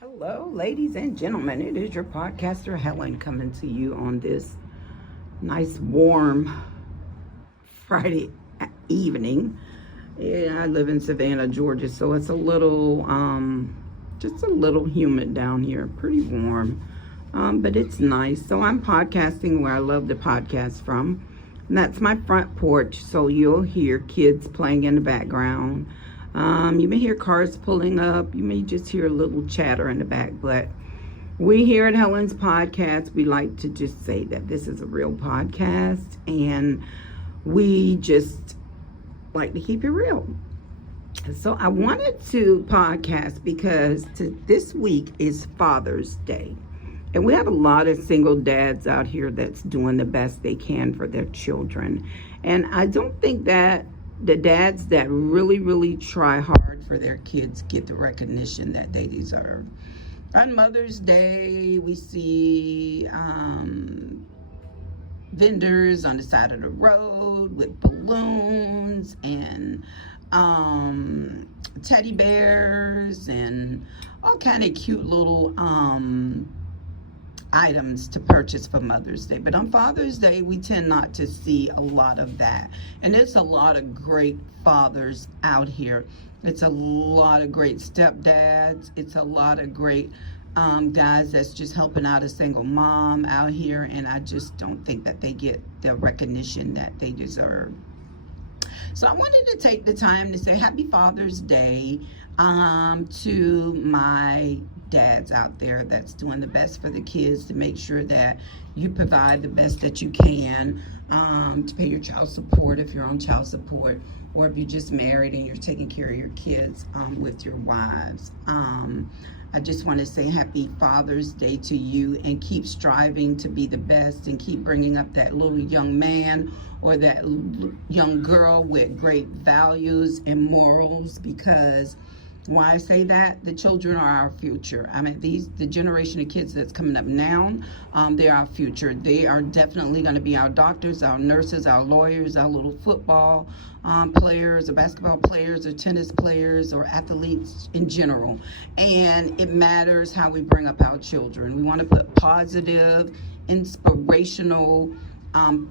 Hello, ladies and gentlemen. It is your podcaster Helen coming to you on this nice, warm Friday evening. Yeah, I live in Savannah, Georgia, so it's just a little humid down here. Pretty warm, but it's nice. So I'm podcasting where I love to podcast from. And that's my front porch, so you'll hear kids playing in the background. You may hear cars pulling up. You may just hear a little chatter in the back, but we here at Helen's Podcast, we like to just say that this is a real podcast, and we just like to keep it real. So I wanted to podcast because this week is Father's Day. And we have a lot of single dads out here that's doing the best they can for their children. And I don't think that the dads that really, really try hard for their kids get the recognition that they deserve. On Mother's Day, we see vendors on the side of the road with balloons and teddy bears and all kind of cute little items to purchase for Mother's Day. But on Father's Day, we tend not to see a lot of that. And there's a lot of great fathers out here. It's a lot of great stepdads. It's a lot of great guys that's just helping out a single mom out here. And I just don't think that they get the recognition that they deserve. So I wanted to take the time to say Happy Father's Day to my dads out there that's doing the best for the kids, to make sure that you provide the best that you can, to pay your child support if you're on child support, or if you're just married and you're taking care of your kids with your wives. I just want to say Happy Father's Day to you, and keep striving to be the best, and keep bringing up that little young man or that young girl with great values and morals. Because why I say that, the children are our future. I mean, the generation of kids that's coming up now, they're our future. They are definitely going to be our doctors, our nurses, our lawyers, our little football players, or basketball players, or tennis players, or athletes in general. And it matters how we bring up our children. We want to put positive, inspirational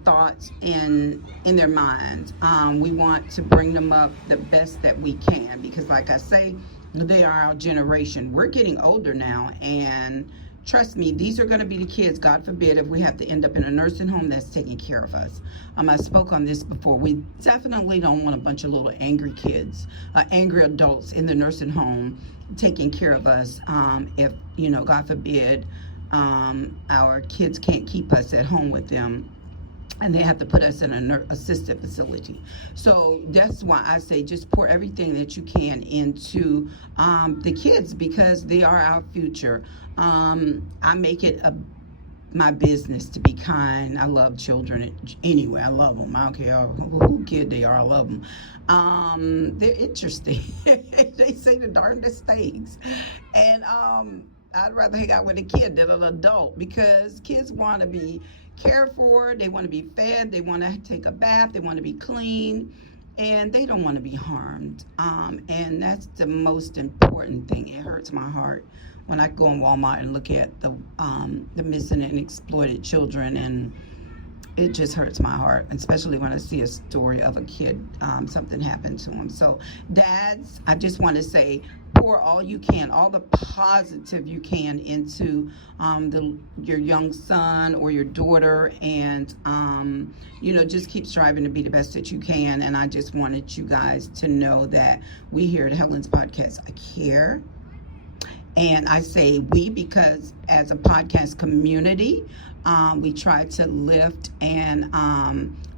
thoughts in their minds. We want to bring them up the best that we can, because like I say, they are our generation. We're getting older now, and trust me, these are going to be the kids, God forbid, if we have to end up in a nursing home that's taking care of us. I spoke on this before. We definitely don't want a bunch of little angry kids, angry adults in the nursing home taking care of us if, God forbid, our kids can't keep us at home with them, and they have to put us in an assisted facility. So that's why I say just pour everything that you can into the kids, because they are our future. I make it my business to be kind. I love children anyway. I love them. I don't care who kid they are. I love them. They're interesting. They say the darndest things. And I'd rather hang out with a kid than an adult, because kids want to be cared for, they want to be fed, they want to take a bath, they want to be clean, and they don't want to be harmed. And that's the most important thing. It hurts my heart when I go in Walmart and look at the missing and exploited children, and it just hurts my heart, especially when I see a story of a kid, something happened to him. So dads, I just want to say, pour all you can, all the positive you can into your young son or your daughter, and just keep striving to be the best that you can. And I just wanted you guys to know that we here at Helen's Podcast, I care. And I say we because as a podcast community, we try to lift and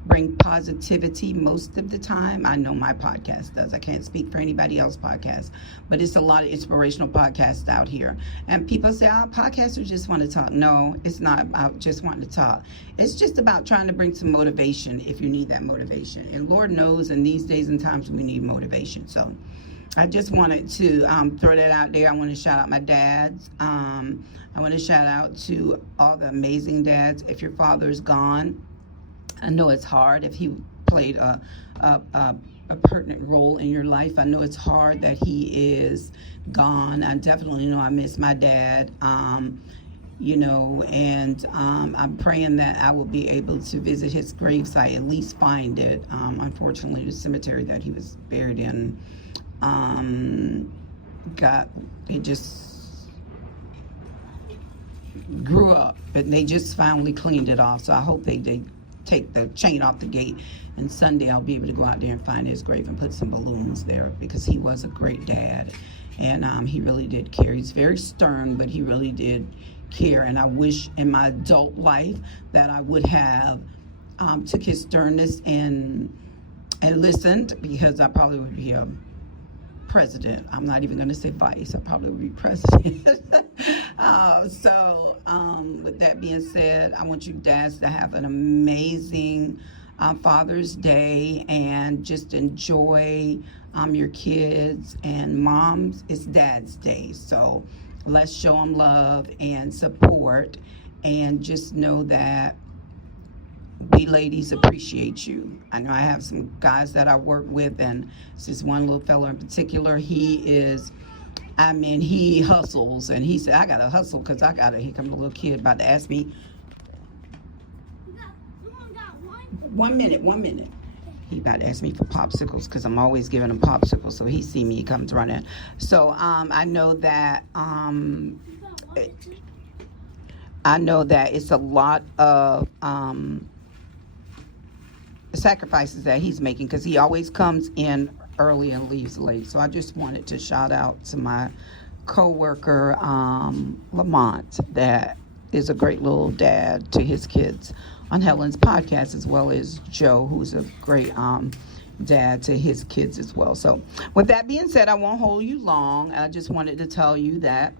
bring positivity most of the time. I know my podcast does. I can't speak for anybody else's podcast, but it's a lot of inspirational podcasts out here. And people say, podcasters just want to talk. No, it's not about just wanting to talk. It's just about trying to bring some motivation if you need that motivation. And Lord knows in these days and times we need motivation. So I just wanted to throw that out there. I want to shout out my dads. I want to shout out to all the amazing dads. If your father's gone, I know it's hard if he played a a pertinent role in your life. I know it's hard that he is gone. I definitely know I miss my dad. And I'm praying that I will be able to visit his gravesite, at least find it. Unfortunately, the cemetery that he was buried in it just grew up, but they just finally cleaned it off. So I hope they take the chain off the gate, and Sunday I'll be able to go out there and find his grave and put some balloons there, because he was a great dad, and he really did care. He's very stern, but he really did care. And I wish in my adult life that I would have took his sternness and listened, because I probably would be a president. I'm not even going to say vice. I probably would be president. With that being said, I want you dads to have an amazing Father's Day, and just enjoy your kids. And moms, it's Dad's Day, so let's show them love and support, and just know that we ladies appreciate you. I know I have some guys that I work with, and it's this one little fella in particular. He hustles, and he said, I gotta hustle because here comes a little kid about to ask me. 1 minute. He about to ask me for popsicles, because I'm always giving him popsicles. So he see me, he comes running. So I know that it's a lot of sacrifices that he's making, because he always comes in early and leaves late. So I just wanted to shout out to my co-worker Lamont, that is a great little dad to his kids on Helen's podcast, as well as Joe, who's a great dad to his kids as well. So with that being said, I won't hold you long. I just wanted to tell you that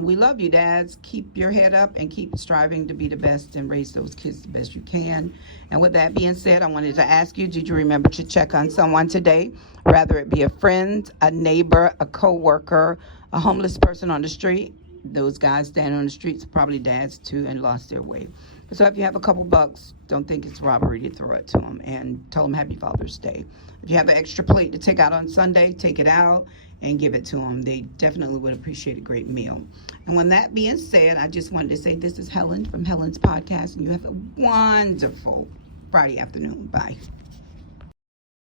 we love you, dads. Keep your head up and keep striving to be the best and raise those kids the best you can. And with that being said, I wanted to ask you, did you remember to check on someone today? Whether it be a friend, a neighbor, a co-worker, a homeless person on the street. Those guys standing on the streets are probably dads too, and lost their way. So if you have a couple bucks, don't think it's robbery to throw it to them, and tell them Happy Father's Day. If you have an extra plate to take out on Sunday, take it out and give it to them. They definitely would appreciate a great meal. And with that being said, I just wanted to say this is Helen from Helen's podcast, and you have a wonderful Friday afternoon. Bye.